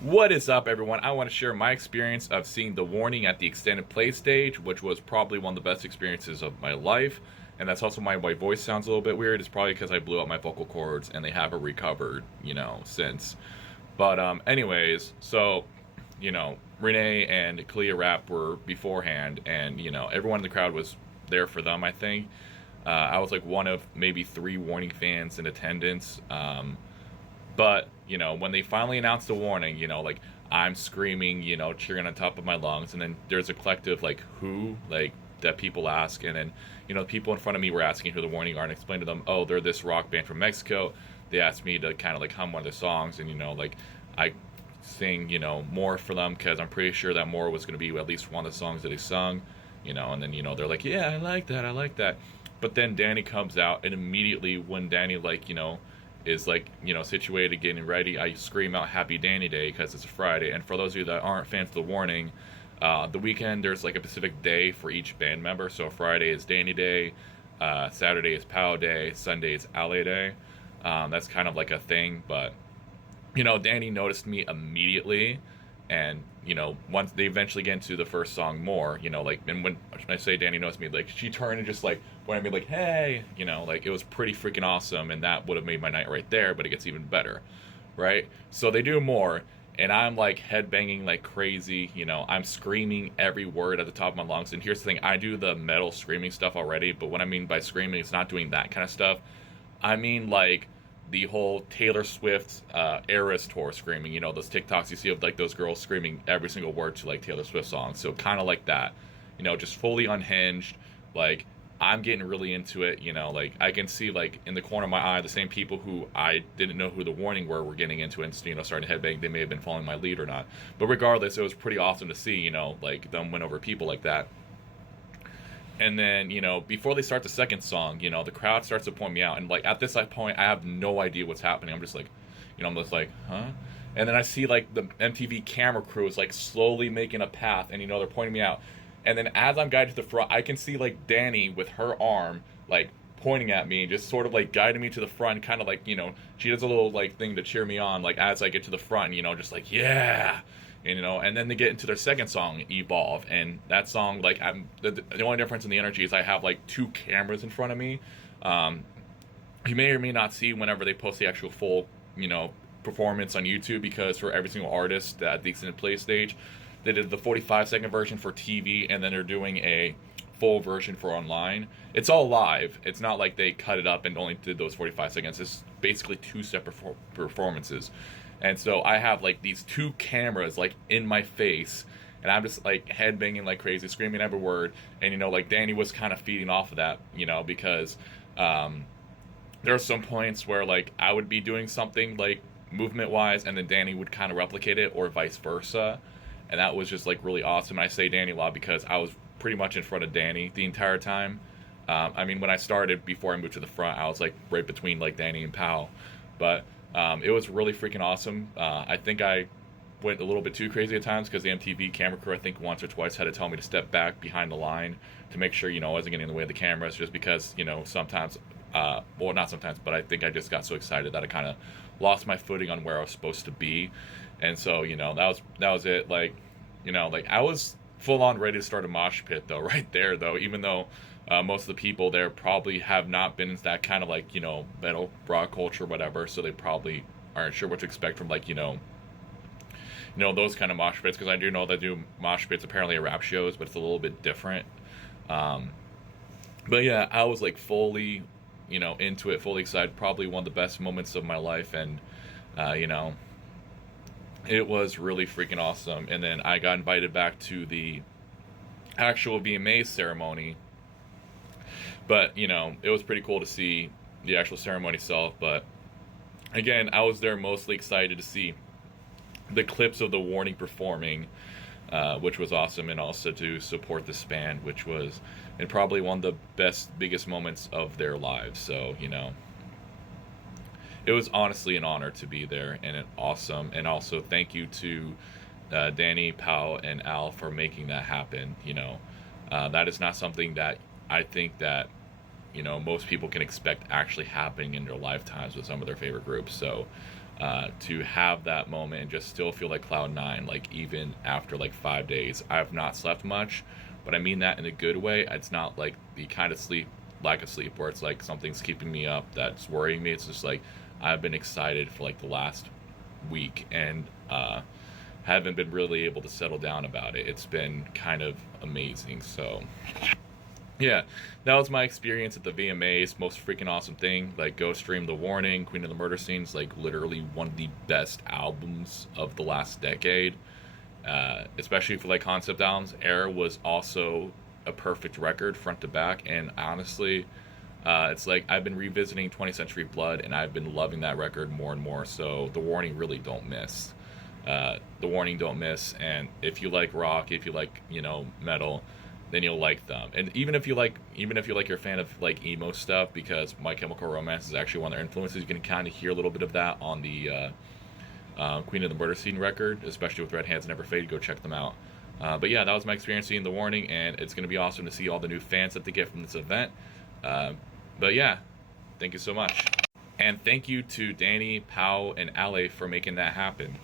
What is up, everyone? I want to share my experience of seeing The Warning at the extended play stage, which was probably one of the best experiences of my life. And that's also why my voice sounds a little bit weird. It's probably because I blew out my vocal cords and they haven't recovered, since. But anyways, so Renee and Kalia Rap were beforehand, and everyone in the crowd was there for them. I think I was like one of maybe three Warning fans in attendance. But, when they finally announced the warning, like I'm screaming, cheering on top of my lungs. And then there's a collective, like, who, like, that people ask. And then, people in front of me were asking who the warning are and explained to them, oh, they're this rock band from Mexico. They asked me to kind of like hum one of their songs. And, like I sing, more for them because I'm pretty sure that more was going to be at least one of the songs that they sung, and then, they're like, yeah, I like that. I like that. But then Dany comes out, and immediately when Dany, like, is like situated getting ready, I scream out happy Dany Day because it's a Friday. And for those of you that aren't fans of the warning, the weekend there's like a specific day for each band member. So Friday is Dany Day, Saturday is Pow Day, Sunday is Ale Day. That's kind of like a thing. But Dany noticed me immediately, and once they eventually get into the first song more, like, and when I say Dany noticed me, like, she turned and just like went at me like, hey, like, it was pretty freaking awesome, and that would have made my night right there. But it gets even better, right? So they do more, and I'm like headbanging like crazy. I'm screaming every word at the top of my lungs. And here's the thing: I do the metal screaming stuff already, but what I mean by screaming, it's not doing that kind of stuff. I mean, like, the whole Taylor Swift Eras tour screaming, those TikToks you see of like those girls screaming every single word to like Taylor Swift songs. So kind of like that, just fully unhinged. Like, I'm getting really into it, like I can see like in the corner of my eye the same people who I didn't know who the warning were getting into it and starting to headbang. They may have been following my lead or not. But regardless, it was pretty awesome to see, like them win over people like that. And then, before they start the second song, the crowd starts to point me out. And, like, at this point, I have no idea what's happening. I'm just like, I'm just like, huh? And then I see, like, the MTV camera crew is, like, slowly making a path. And, they're pointing me out. And then as I'm guided to the front, I can see, like, Dany with her arm, like, pointing at me, just sort of, like, guiding me to the front. Kind of like, she does a little, like, thing to cheer me on, like, as I get to the front, just like, yeah! And then they get into their second song, Evolve, and that song, like, the only difference in the energy is I have like two cameras in front of me. You may or may not see whenever they post the actual full, performance on YouTube, because for every single artist at the extended play stage, they did the 45-second version for TV, and then they're doing a full version for online. It's all live. It's not like they cut it up and only did those 45 seconds. It's basically two separate performances. And so I have like these two cameras like in my face, and I'm just like headbanging like crazy, screaming every word. And like Dany was kind of feeding off of that, because there are some points where like I would be doing something like movement wise, and then Dany would kind of replicate it, or vice versa. And that was just like really awesome. And I say Dany a lot because I was pretty much in front of Dany the entire time. I mean, when I started, before I moved to the front, I was like right between like Dany and Pal. But it was really freaking awesome. I think I went a little bit too crazy at times because the MTV camera crew, I think once or twice, had to tell me to step back behind the line to make sure, I wasn't getting in the way of the cameras, just because, sometimes, well, not sometimes, but I think I just got so excited that I kind of lost my footing on where I was supposed to be. And so, that was it. Like, like I was full on ready to start a mosh pit though, right there though, even though most of the people there probably have not been in that kind of like, metal rock culture or whatever, so they probably aren't sure what to expect from like, those kind of mosh pits, because I do know they do mosh pits apparently at rap shows, but it's a little bit different. But yeah, I was like fully, into it, fully excited, probably one of the best moments of my life. And, it was really freaking awesome. And then I got invited back to the actual VMAS ceremony. But, it was pretty cool to see the actual ceremony itself. But, again, I was there mostly excited to see the clips of the warning performing, which was awesome, and also to support this band, which was and probably one of the biggest moments of their lives. So, it was honestly an honor to be there, and awesome. And also thank you to Dany, Pal, and Al for making that happen. That is not something that I think that most people can expect actually happening in their lifetimes with some of their favorite groups. So to have that moment and just still feel like cloud nine, like even after like 5 days. I have not slept much, but I mean that in a good way. It's not like the kind of sleep, lack of sleep, where it's like something's keeping me up that's worrying me. It's just like I've been excited for like the last week, and haven't been really able to settle down about it. It's been kind of amazing. So yeah, that was my experience at the VMAs. Most freaking awesome thing. Like, go stream The Warning, Queen of the Murder Scenes. Like, literally one of the best albums of the last decade. Especially for like concept albums. Air was also a perfect record, front to back. And honestly, it's like I've been revisiting 20th Century Blood, and I've been loving that record more and more. So The Warning really don't miss. The Warning don't miss. And if you like rock, if you like, you know, metal, then you'll like them. And even if you're a fan of like emo stuff, because My Chemical Romance is actually one of their influences, you can kind of hear a little bit of that on the Queen of the Murder Scene record, especially with Red Hands Never Fade. Go check them out. But yeah, that was my experience seeing The Warning, and it's going to be awesome to see all the new fans that they get from this event. But yeah, thank you so much. And thank you to Dany, Pau, and Ale for making that happen.